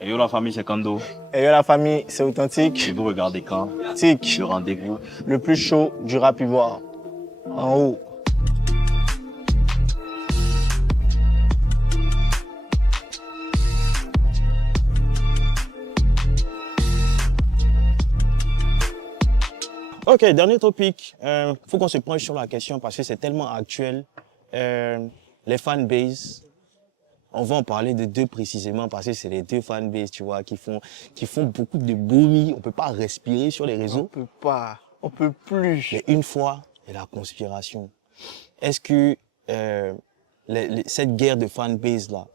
Et yo la famille, c'est Kando. Et yo la famille, c'est authentique. Et vous regardez quand Tic, le rendez-vous. le plus chaud du rap ivoire. En haut. Ok, dernier topic. Faut qu'on se penche sur la question parce que c'est tellement actuel. Les fanbases. On va en parler de deux précisément parce que c'est les deux fanbases, tu vois, qui font beaucoup de bruit. On peut pas respirer sur les réseaux. On peut pas. On peut plus. Mais une fois, il y a la conspiration. Est-ce que cette guerre de fanbase là,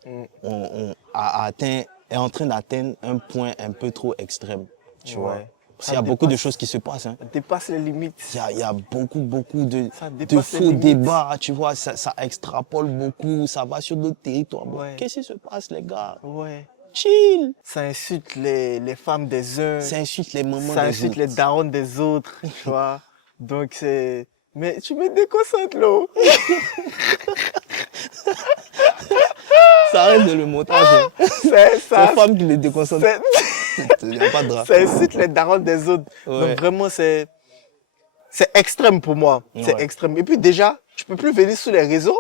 est en train d'atteindre un point un peu trop extrême, tu vois? Parce qu'il y a beaucoup de choses qui se passent. Hein. Ça dépasse les limites. Il y a beaucoup de dépasse les faux limites. débats, tu vois, ça extrapole beaucoup, ça va sur d'autres territoires. Ouais. Qu'est-ce qui se passe, les gars? Ouais. Chill! Ça insulte les femmes des uns. Ça insulte les mamans des autres. Ça insulte les darons des autres, tu vois. Donc c'est... Mais tu me déconcentres, là. Ça arrête de le montage. Hein. C'est ça. C'est femme qui les déconcentre. Il n'y a pas de drap. Ça incite les darons des autres. Ouais. Donc vraiment, c'est extrême pour moi. C'est Ouais. extrême. Et puis déjà, tu peux plus venir sur les réseaux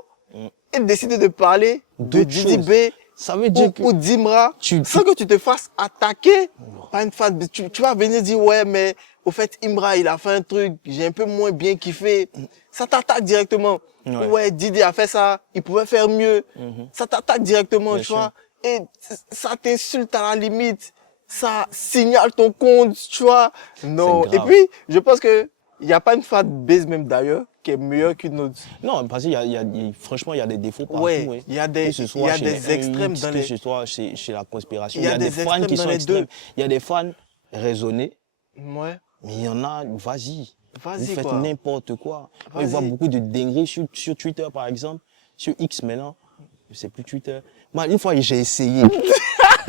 et décider de parler de D'autres Didi choses. B Ça veut dire que ou Dimra sans que tu te fasses attaquer par une fan. Tu vas venir dire, ouais, mais au fait, Imra, il a fait un truc, j'ai un peu moins bien kiffé. Ça t'attaque directement. Ouais. Ouais, Didi a fait ça, il pouvait faire mieux. Ça t'attaque directement, Bien tu sûr. vois. Et ça t'insulte à la limite. Ça signale ton compte, tu vois. Non. C'est Et grave. puis, je pense que il n'y a pas une fanbase même d'ailleurs qui est meilleure qu'une autre. non, parce qu'il franchement, il y a des défauts partout. Ouais, ouais. il y a des- Que ce soit il y a chez des les extrêmes X, dans que les- ce soit chez la conspiration. Il y a des des fans extrêmes qui dans sont les extrêmes. deux. Il y a des fans raisonnés, Ouais. mais il y en a, vas-y. Vas-y, Vous faites quoi. n'importe quoi. Moi, je vois Vas-y. beaucoup de dingueries sur Twitter, par exemple. Sur X maintenant, c'est plus Twitter. Moi, une fois, j'ai essayé.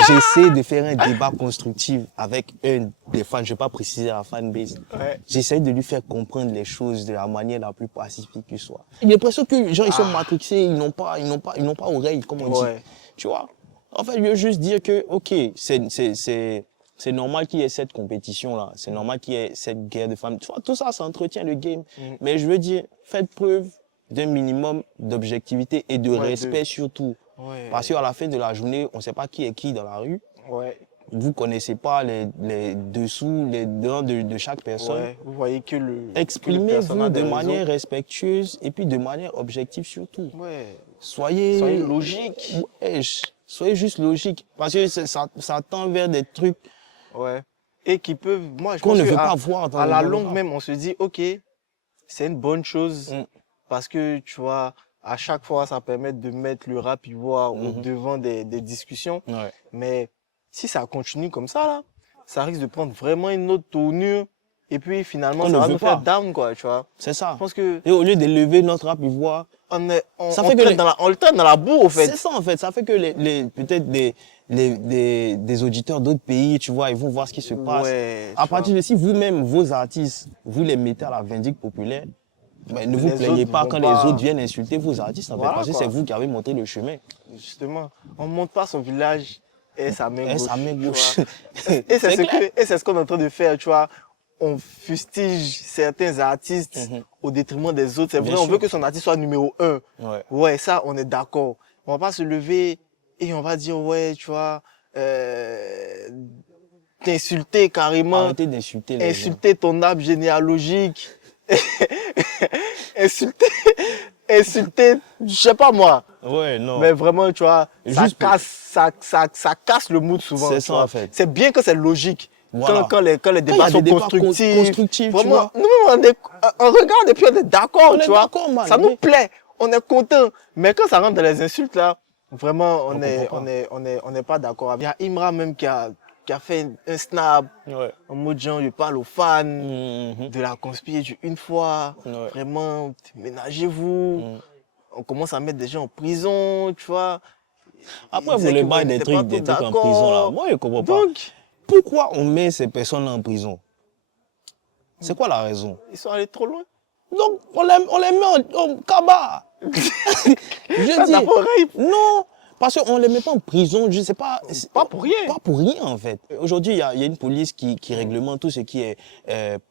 J'ai essayé de faire un débat constructif avec un des fans, je ne vais pas préciser la fanbase. Ouais. J'ai essayé de lui faire comprendre les choses de la manière la plus pacifique que soit. J'ai l'impression que les gens, ils sont matrixés, ils n'ont pas oreille, comme on Ouais. dit. Tu vois? En fait, je veux juste dire que, ok, c'est normal qu'il y ait cette compétition-là. C'est normal qu'il y ait cette guerre de femmes. Tu vois, tout ça, ça entretient le game. Mais je veux dire, faites preuve d'un minimum d'objectivité et de Ouais, respect surtout. Ouais. Parce qu'à la fin de la journée, on ne sait pas qui est qui dans la rue. Ouais. Vous ne connaissez pas les dessous, les dents de chaque personne. Ouais. Vous voyez que le Exprimez-vous personnage de des réseaux. manière respectueuse et puis de manière objective surtout. Ouais. Soyez logique. Soyez juste logique. Parce que ça tend vers des trucs Ouais. Et qui peuvent, moi, je qu'on pense ne que veut pas voir dans à le la dans le longue rap. même, on se dit, ok, c'est une bonne chose parce que tu vois, à chaque fois, ça permet de mettre le rap ivoire au devant des discussions. Ouais. Mais si ça continue comme ça, là, ça risque de prendre vraiment une autre tournure. Et puis finalement, On ça ne va veut nous pas. faire down, quoi, tu vois. C'est ça. Je pense que Et au lieu de lever notre rap ivoire, on Ça fait que traîne les- on le traîne dans la boue, au fait. c'est ça en fait. Ça fait que peut-être des auditeurs d'autres pays, tu vois, ils vont voir ce qui se passe. Ouais, À tu partir vois. de si vous-même, vos artistes, vous les mettez à la vindicte populaire, ben, ne vous Les plaignez autres pas vont quand pas- les autres viennent insulter vos artistes, en fait, Voilà, parce que quoi. c'est vous qui avez montré le chemin. Justement, on monte pas son village et sa main Et gauche. sa main tu gauche. vois. Et c'est clair. ce qu'on est en train de faire, tu vois. On fustige certains artistes au détriment des autres. C'est Bien vrai, on sûr. veut que son artiste soit numéro 1. Ouais. Ouais, ça, on est d'accord. On va pas se lever et on va dire, ouais, tu vois, t'insulter carrément, Arrêtez d'insulter les gens. insulter ton arbre généalogique, insulter, je sais pas moi. Ouais, non. Mais vraiment, tu vois, Juste pour- ça casse le mood souvent. C'est tu ça, vois. en fait. C'est bien que c'est logique. Voilà. Quand les il y a débats sont des débats constructifs. tu Vraiment, vois. nous, on regarde et puis on est d'accord, On est tu vois. d'accord, man. Ça nous Mais- plaît. On est content. Mais quand ça rentre dans les insultes, là, vraiment, on comprend n'est pas d'accord. Il y a Imra même qui a fait un snap Ouais. en mode genre, je parle aux fans Mhm. de la conspiration une fois. Ouais. Vraiment, ménagez-vous. On commence à mettre des gens en prison, tu vois. Après, Ils vous disaient les que baillez vous des n'étiez trucs, pas des tous trucs en d'accord. prison là. Moi, je comprends pas. Donc, Pourquoi on met ces personnes en prison? C'est quoi la raison? ils sont allés trop loin. Donc, on les met en cabas. Je dis, D'abord, rape. non, Parce qu'on ne les met pas en prison, je sais pas. Pas pour rien. Pas pour rien, en fait. Aujourd'hui, il y a une police qui réglemente tout ce qui est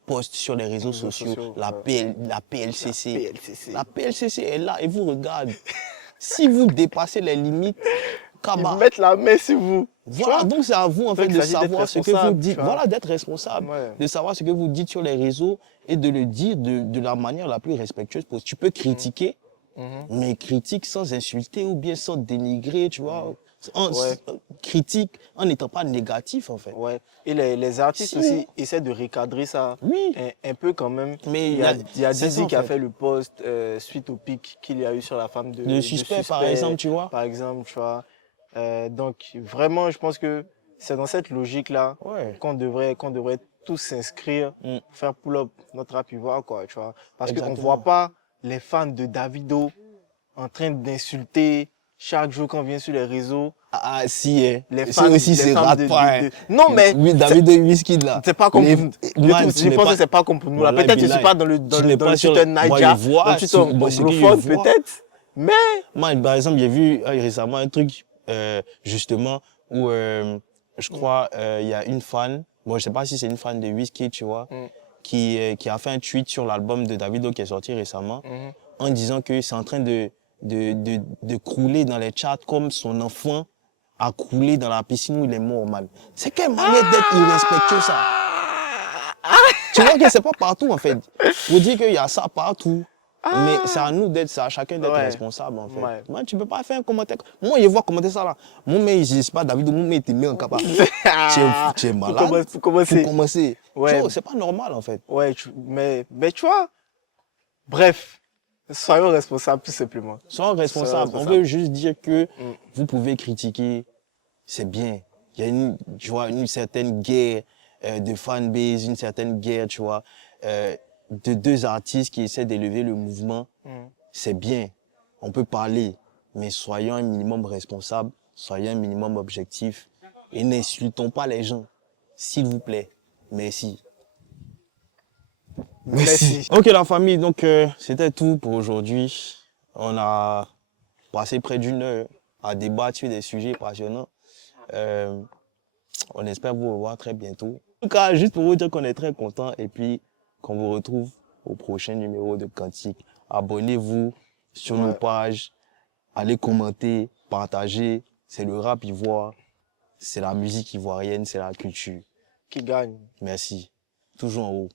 post sur les réseaux sociaux, la PLCC. La PLCC est là et vous regarde. Si vous dépassez les limites, Ils mettent la main sur vous. voilà, donc c'est à vous en fait de savoir ce que vous dites. Voilà, d'être responsable, Ouais. de savoir ce que vous dites sur les réseaux et de le dire de la manière la plus respectueuse possible. Tu peux critiquer, mais critique sans insulter ou bien sans dénigrer, tu vois. Critique en n'étant pas négatif en fait. Ouais. Et les artistes Si. aussi essaient de recadrer ça Oui. un peu quand même. Mais il y a c'est Dizzy ça, en qui a fait. fait le post suite au pic qu'il y a eu sur la femme de Suspect, par exemple, tu vois. Par exemple, tu vois. Donc vraiment, je pense que c'est dans cette logique-là Ouais. qu'on devrait tous s'inscrire, faire pull-up notre rap ivoire, quoi, tu vois. Parce qu'on ne Exactement. voit pas les fans de Davido en train d'insulter chaque jour qu'on vient sur les réseaux. Ah, si, hein. Les C'est fans, aussi, les c'est fans rate de- pas. de- hein. Non, mais Oui, David de Whisky là. c'est pas comme Les- pour nous. Man, Je pense que c'est pas comme pour nous. Là. Wallahi Peut-être que je suis billahi. pas dans le Tu n'es pas site sur la- Naija, Moi, je vois, dans le site sur- moi, ce que je anglophone vois. peut-être. Mais Moi, par exemple, j'ai vu récemment un truc, justement, où je crois il y a une fan, bon, je sais pas si c'est une fan de Whisky, tu vois, qui a fait un tweet sur l'album de Davido qui est sorti récemment, en disant que c'est en train de crouler dans les charts comme son enfant a coulé dans la piscine où il est mort, man. C'est quelle manière d'être irrespectueux, ça? Tu vois que c'est pas partout, en fait. Faut dire qu'il y a ça partout. Mais c'est à nous c'est à chacun d'être Ouais. responsable, en fait. Ouais. Moi, tu peux pas faire un commentaire. Moi, je vois commenter ça, là. Mon mec, je sais pas, David, mon mec, t'es mis en capable. Tu es malade. Pour commencer. Pour commencer. Ouais. Tu vois, c'est pas normal, en fait. Ouais, mais tu vois, bref, soyons responsables tout simplement. Soyons responsables. On veut juste dire que vous pouvez critiquer, c'est bien. Il y a tu vois, une certaine guerre de fanbase, une certaine guerre, tu vois, de deux artistes qui essaient d'élever le mouvement. C'est bien. On peut parler, mais soyons un minimum responsables, soyons un minimum objectifs et n'insultons pas les gens. S'il vous plaît. Merci. Merci. Ok la famille, donc c'était tout pour aujourd'hui. On a passé près d'une heure à débattre sur des sujets passionnants. On espère vous revoir très bientôt. En tout cas, juste pour vous dire qu'on est très content et puis qu'on vous retrouve au prochain numéro de Cantique. Abonnez-vous sur nos pages, allez commenter, partager. C'est le rap ivoire, c'est la musique ivoirienne, c'est la culture. Qui gagne. Merci. Toujours en haut.